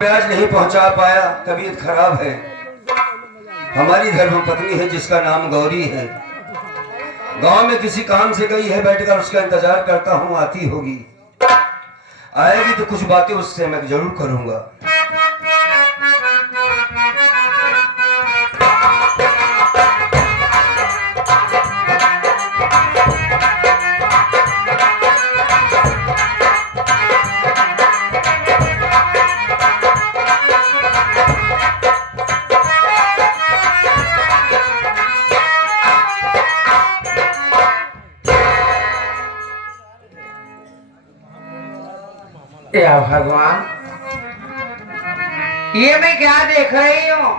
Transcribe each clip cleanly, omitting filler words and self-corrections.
आज नहीं पहुंचा पाया, तबीयत खराब है। हमारी धर्म पत्नी है जिसका नाम गौरी है, गांव में किसी काम से गई है, बैठकर उसका इंतजार करता हूँ, आती होगी। आएगी तो कुछ बातें उससे मैं जरूर करूंगा। या भगवान, ये मैं क्या देख रही हूँ?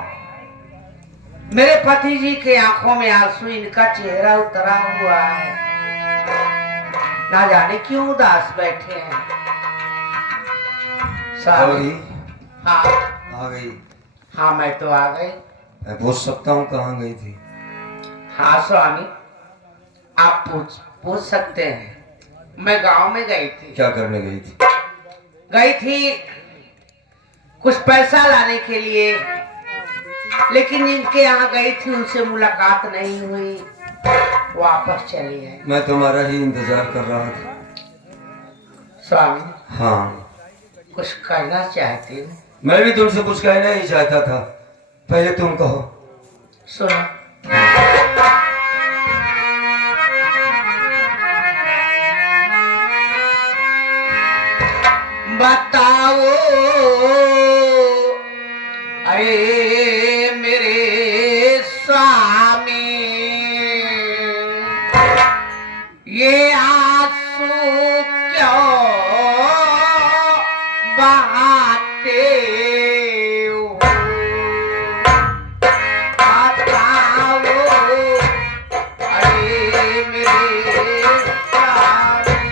मेरे पति जी के आंखों में आंसू, इनका चेहरा उतरा हुआ है। ना जाने क्यों उदास बैठे हैं। गौरी हाँ आ गई। हाँ, मैं तो आ गई। मैं पूछ सकता हूँ कहाँ गई थी? हाँ स्वामी, आप पूछ सकते हैं। मैं गांव में गई थी। क्या करने गई थी? गई थी कुछ पैसा लाने के लिए, लेकिन जिनके यहाँ गई थी उनसे मुलाकात नहीं हुई, वापस चली गई। मैं तुम्हारा ही इंतजार कर रहा था। स्वामी, हाँ, कुछ कहना चाहती हूँ। मैं भी तुमसे कुछ कहना ही चाहता था, पहले तुम कहो। सुनो। बताओ अरे मेरे स्वामी, ये आंसू क्यों बहाते हो? बताओ अरे मेरे स्वामी।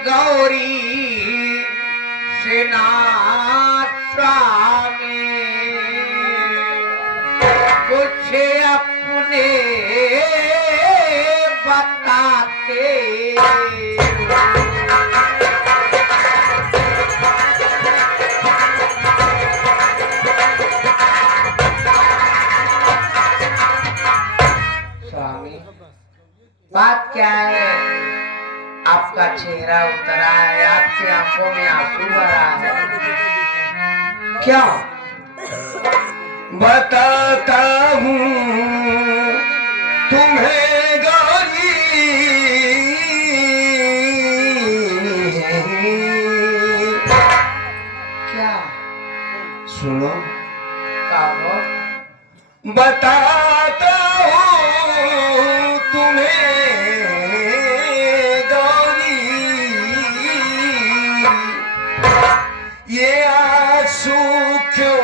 गौरी श्रीनाथ स्वामी, कुछ अपने बताते। स्वामी, बात क्या है? आपका चेहरा उतरा है, आपकी आंखों में आंसू भरा है, क्यों? बताता हूँ तुम्हें गौरी, क्या? सुनो। कहो। बताता हूँ तुम्हें ये आंसू क्यों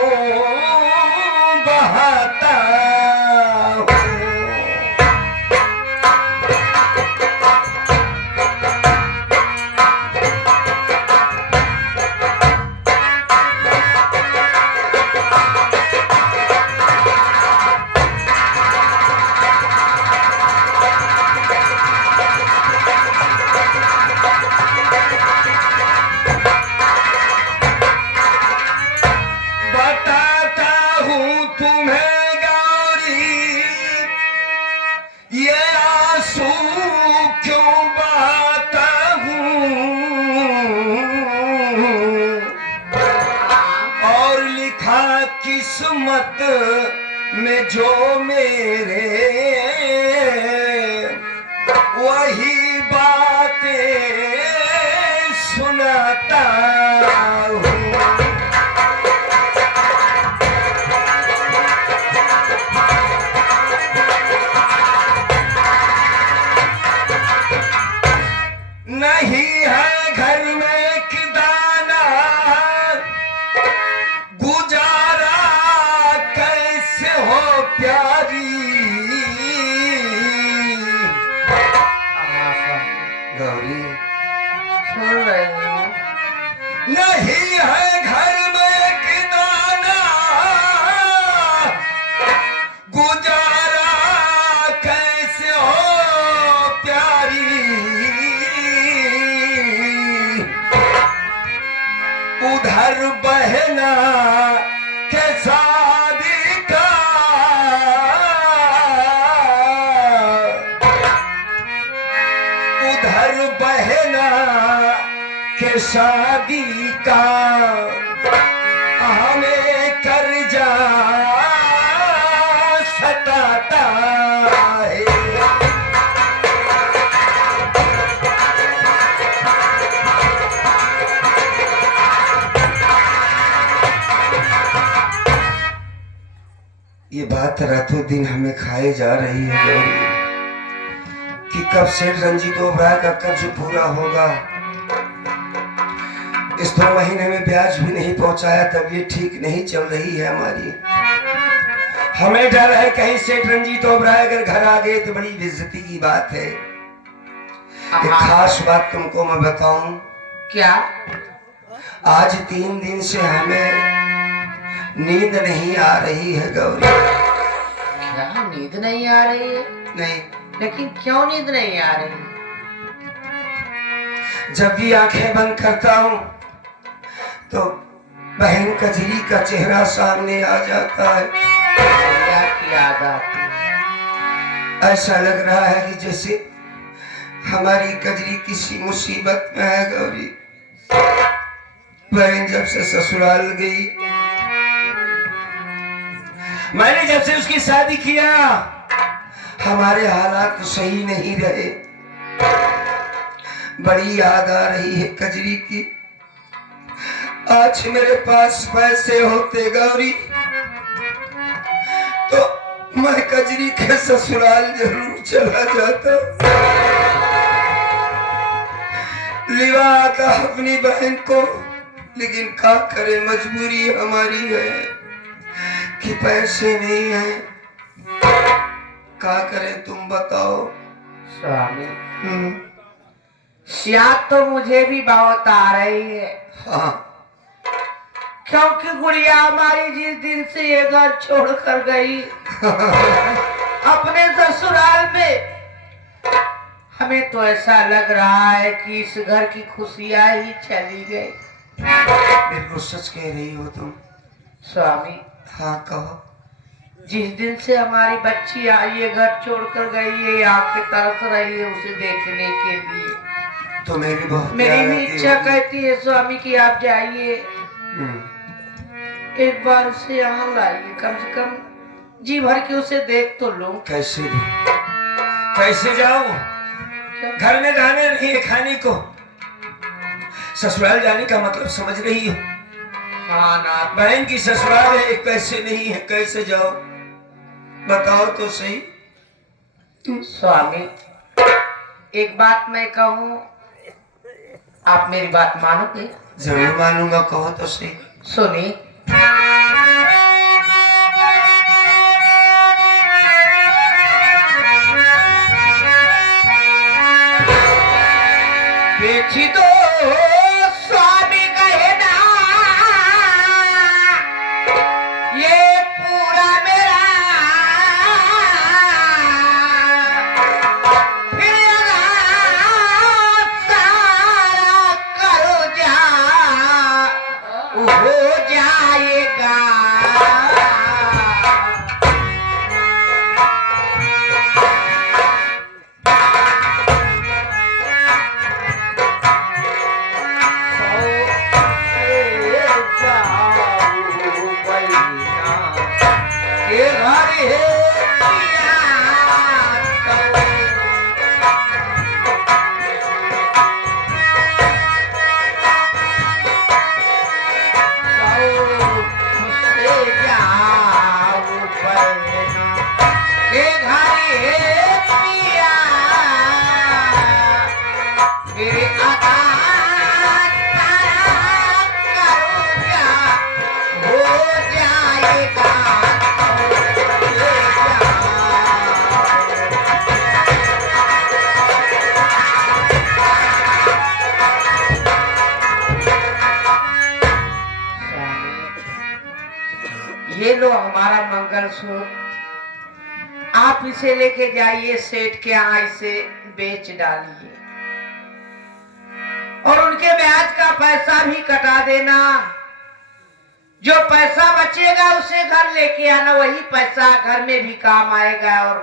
बहाता हूँ? किस्मत में जो मेरे वही बातें सुनाता हूँ। नहीं है घर में एक दाना, गुजारा कैसे हो प्यारी। गौरी सुन रही हूँ। नहीं है घर में एक दाना, गुजारा कैसे हो प्यारी। उधर बहना के शादी का, उधर बहना के शादी का हमें कर्जा सताता है। ये बात रातों दिन हमें खाए जा रही है गौरी, कि कब सेठ रंजीत ओबराय का कर्ज पूरा होगा। इस 2 महीने में ब्याज भी नहीं पहुंचाया, तबीयत ठीक नहीं चल रही है हमारी। हमें डर है कहीं सेठ रंजीत ओबराय अगर घर आ गए तो बड़ी बेइज्जती की बात है। एक खास बात तुमको मैं बताऊं। क्या? आज 3 दिन से हमें नींद नहीं आ रही है गौरी। क्या नींद नहीं आ रही है? नहीं। लेकिन क्यों नींद नहीं आ रही? जब भी आंखें बंद करता हूं तो बहन कजरी का चेहरा सामने आ जाता है। क्या की याद आती है? ऐसा लग रहा है कि जैसे हमारी कजरी किसी मुसीबत में है गौरी। बहन जब से ससुराल गई, मैंने जब से उसकी शादी किया, हमारे हालात सही नहीं रहे। बड़ी याद आ रही है कजरी की। आज मेरे पास पैसे होते गौरी तो मैं कजरी के ससुराल जरूर चला जाता, लिवा आता अपनी बहन को। लेकिन क्या करे, मजबूरी हमारी है कि पैसे नहीं है। क्या करें तुम बताओ। स्वामी, याद तो मुझे भी बहुत आ रही है। हाँ, क्योंकि गुड़िया हमारी जिस दिन से ये घर छोड़ कर गई अपने ससुराल में, हमें तो ऐसा लग रहा है कि इस घर की खुशियां ही चली गई। बिल्कुल सच कह रही हो तुम। स्वामी, हाँ कहो। जिस दिन से हमारी बच्ची आई ये घर छोड़कर गई है, आंखें तरस रही है उसे देखने के लिए। तो मेरी बहुत मेरी भी इच्छा कहती है स्वामी कि आप जाइए, एक बार उसे यहाँ लाइए, कम से कम जी भर के उसे देख तो लो। कैसे दो, कैसे जाओ? घर में दाने नहीं है खाने को। ससुराल जाने का मतलब समझ रही हो? हाँ ना, बहन की ससुराल है, पैसे नहीं है, कैसे जाओ बताओ तो सही। स्वामी, एक बात मैं कहूँ, आप मेरी बात मानोगे? जरूर मानूंगा, कहो तो सही। सुनिए। बेची दो स्वामी कहे ना, ये पूरा मेरा फिर सारा करो जा हो जाएगा। लो हमारा मंगलसूत्र, आप इसे लेके जाइए सेठ के यहाँ, इसे बेच डालिए और उनके ब्याज का पैसा भी कटा देना। जो पैसा बचेगा उसे घर लेके आना, वही पैसा घर में भी काम आएगा। और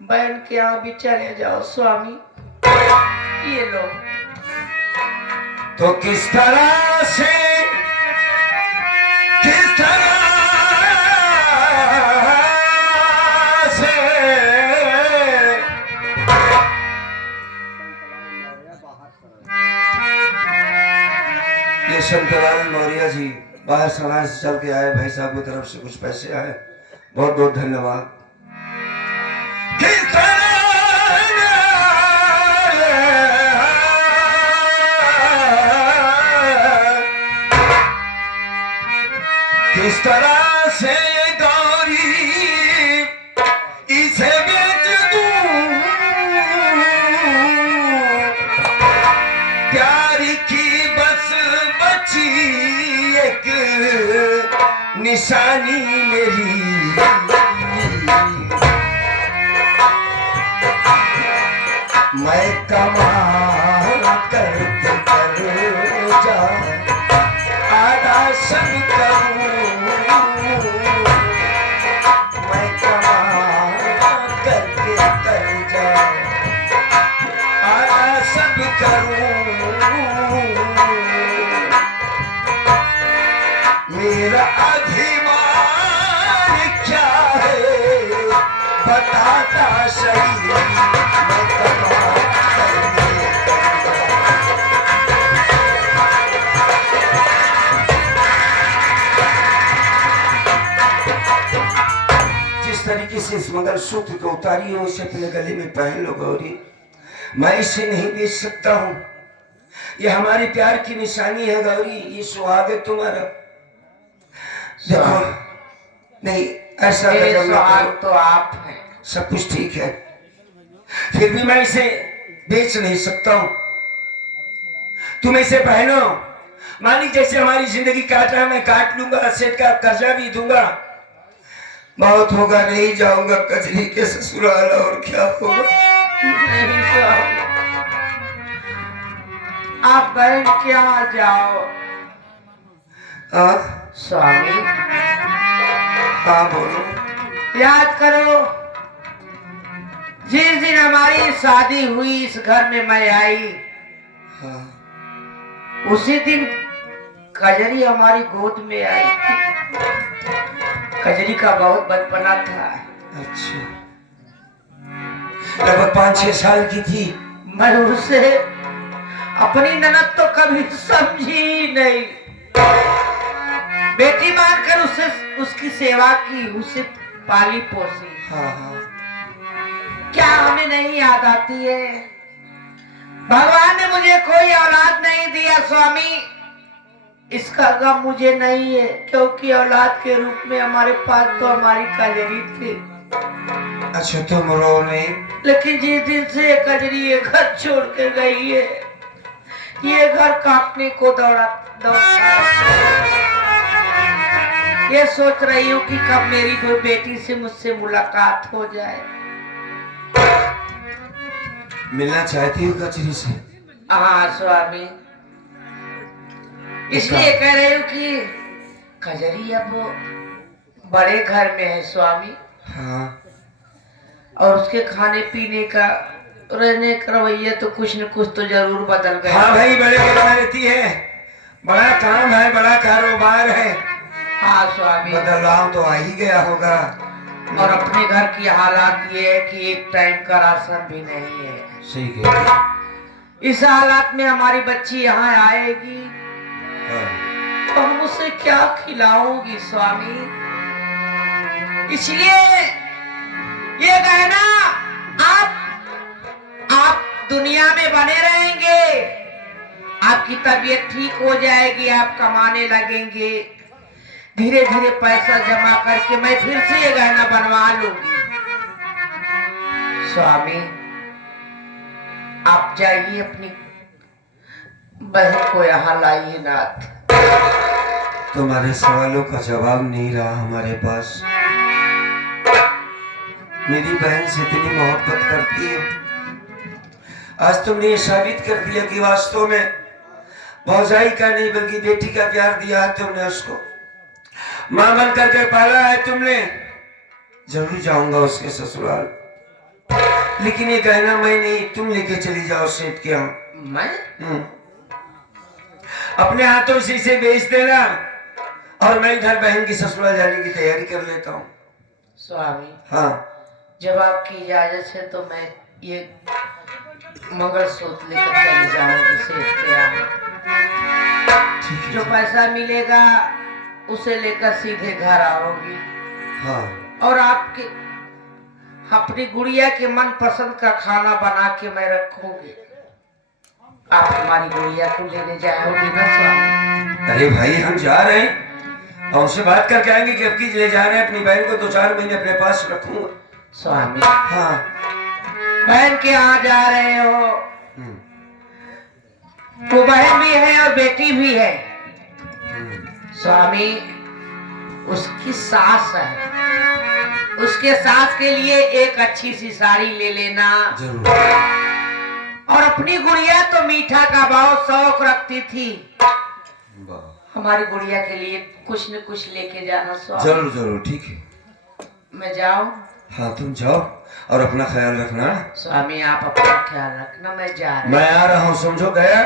बहन के यहाँ भी चले जाओ स्वामी। ये लो। तो किस तरह से ये शंकरलाल मौर्य जी बाहर समाज से चल के आए, भाई साहब की तरफ से कुछ पैसे आए, बहुत बहुत धन्यवाद। किस तरह से गौरी इसे बेच दूं, प्यार की बस बची एक निशानी मेरी। मैं कमा करके कर जा आधा सब करूं, मैं कमा करके कर जा आधा सब करूं। मेरा अभिमान क्या है बताता सही, मैं कमा करके जिस तरीके से इस मंगलसूत्र को उतारी हो उसे अपने गले में पहन लो गौरी। मैं इसे नहीं बेच सकता हूँ, ये हमारे प्यार की निशानी है गौरी, ये सुहाग है तुम्हारा। देखो नहीं ऐसा सुहाग तो आप हैं। सब कुछ ठीक है, फिर भी मैं इसे बेच नहीं सकता हूँ। तुम इसे पहनो, मालिक जैसे हमारी जिंदगी काट रहा है मैं काट लूंगा, सेठ का कर्जा भी दूंगा। बहुत होगा नहीं जाऊंगा कजरी के ससुराल, और क्या होगा। आप बहन क्या जाओ। हाँ स्वामी हाँ बोलो। याद करो जिस दिन हमारी शादी हुई इस घर में मैं आई, हाँ उसी दिन कजरी हमारी गोद में आई थी। कजरी का बहुत बचपना था। अच्छा, लगभग 5-6 साल की थी। मैं उसे अपनी ननद तो कभी समझी ही नहीं, बेटी मानकर उसे उसकी सेवा की, उसे पाली पोसी। हाँ हाँ क्या हमें नहीं याद आती है? भगवान ने मुझे कोई औलाद नहीं दिया स्वामी, इसका गम मुझे नहीं है, क्योंकि औलाद के रूप में हमारे पास तो हमारी कजरी थी। अच्छा तुम रो नहीं। लेकिन जिस दिन से कजरी ये घर छोड़ के गई है, ये घर काटने को दौड़ा ये सोच रही हूँ कि कब मेरी कोई बेटी से मुझसे मुलाकात हो जाए। मिलना चाहती हूँ कचरी से। हाँ स्वामी, इसलिए कह रही हूँ कि कजरी अब बड़े घर में है स्वामी। हाँ और उसके खाने पीने का रहने का रवैया तो कुछ न कुछ तो जरूर बदल गया। हाँ भाई, बड़े घर में रहती है, बड़ा काम है, बड़ा कारोबार है। हाँ स्वामी, बदलाव तो आ ही गया होगा। और अपने घर की हालात ये है कि एक टाइम का राशन भी नहीं है। सही कह। इस हालात में हमारी बच्ची यहाँ आएगी तो हम उसे क्या खिलाऊंगी स्वामी। इसलिए ये कहना आप दुनिया में बने रहेंगे, आपकी तबीयत ठीक हो जाएगी, आप कमाने लगेंगे, धीरे धीरे पैसा जमा करके मैं फिर से ये गहना बनवा लूंगी। स्वामी आप जाइए, अपनी बहन को यहाँ लाइए नाथ। तुम्हारे सवालों का जवाब नहीं रहा हमारे पास। मेरी बहन से इतनी मोहब्बत करती हो, आज तुमने ये साबित कर दिया कि वास्तव में भौजाई का नहीं बल्कि बेटी का प्यार दिया है तुमने उसको। मां बन करके पाला है तुमने। जरूर जाऊंगा उसके ससुराल, लेकिन ये कहना मैं नहीं, तुम लेके चली जाओ सेठ के यहाँ। मैं अपने हाथों से इसे बेच देना और मैं इधर बहन की ससुराल जाने की तैयारी कर लेता हूँ। स्वामी, हाँ, जब आपकी इजाजत है तो मैं ये मंगलसूत्र लेकर चली जाऊंगी सेठ के यहाँ। जो पैसा मिलेगा उसे लेकर सीधे घर आओगी। हाँ, और आपके अपनी गुड़िया के मन पसंद का खाना बना के मैं रखूंगी। आप हमारी गुड़िया को लेने जाओगी ना स्वामी? अरे भाई, हम जा रहे हैं और उनसे बात करके आएंगे कि अब की ले जा रहे हैं अपनी बहन को, 2-4 महीने अपने पास रखूंगा। स्वामी, हाँ, बहन के यहाँ जा रहे हो, तो बहन भी है और बेटी भी है। स्वामी, उसकी सास है, उसके सास के लिए एक अच्छी सी साड़ी ले लेना। जरूर। और अपनी गुड़िया तो मीठा का बहुत शौक रखती थी, हमारी गुड़िया के लिए कुछ न कुछ लेके जाना स्वामी। जरूर जरूर, ठीक है। मैं जाऊं? हाँ, तुम जाओ और अपना ख्याल रखना। स्वामी, आप अपना ख्याल रखना, मैं जा रहा हूं। मैं आ रहा हूँ, समझो गया।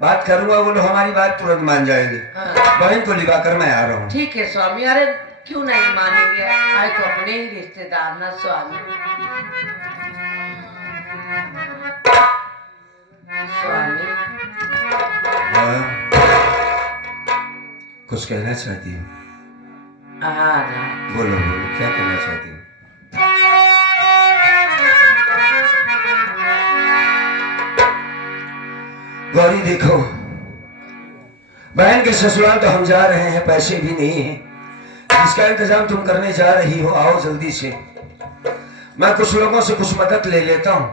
बात करूंगा, वो लोग हमारी बात तुरंत मान जाएंगे। हाँ। बहन को लिवा कर मैं आ रहा हूँ। ठीक है स्वामी। अरे क्यों नहीं मानेंगे, आए तो अपने ही रिश्तेदार ना स्वामी। स्वामी, हाँ, कुछ कहना चाहती हूँ? हाँ ना, बोलो बोलो, क्या कहना चाहती हूँ? गौरी देखो, बहन के ससुराल तो हम जा रहे हैं, पैसे भी नहीं हैं। इसका इंतजाम तुम करने जा रही हो, आओ जल्दी से। मैं कुछ लोगों से कुछ मदद ले लेता हूँ।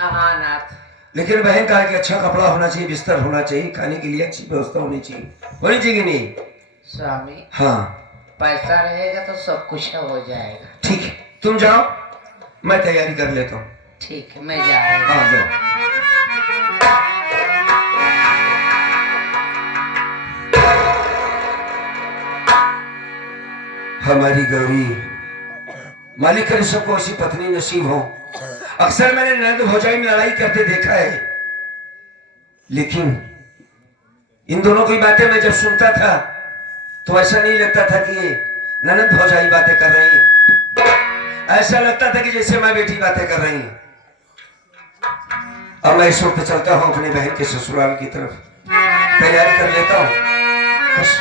हाँ नाथ। लेकिन बहन का कि अच्छा कपड़ा होना चाहिए, बिस्तर होना चाहिए, खाने के लिए अच्छी व्यवस्था होनी चाहिए कि नहीं? स्वामी, हाँ, पैसा रहेगा तो सब कुछ हो जाएगा। ठीक है, तुम जाओ, मैं तैयारी कर लेता हूँ। ठीक है, मैं जा रहा हूँ। हाँ, जाओ। हमारी गौरी, मालिक करे सबको ऐसी पत्नी नसीब हो। अक्सर मैंने ननद भौजाई में लड़ाई करते देखा है, लेकिन इन दोनों की बातें मैं जब सुनता था तो ऐसा नहीं लगता था कि ये ननद भौजाई बातें कर रही हैं। ऐसा लगता था कि जैसे मैं बेटी बातें कर रही हूं। अब मैं इस वक्त चलता हूं अपनी बहन के ससुराल की तरफ, तैयारी कर लेता हूं बस।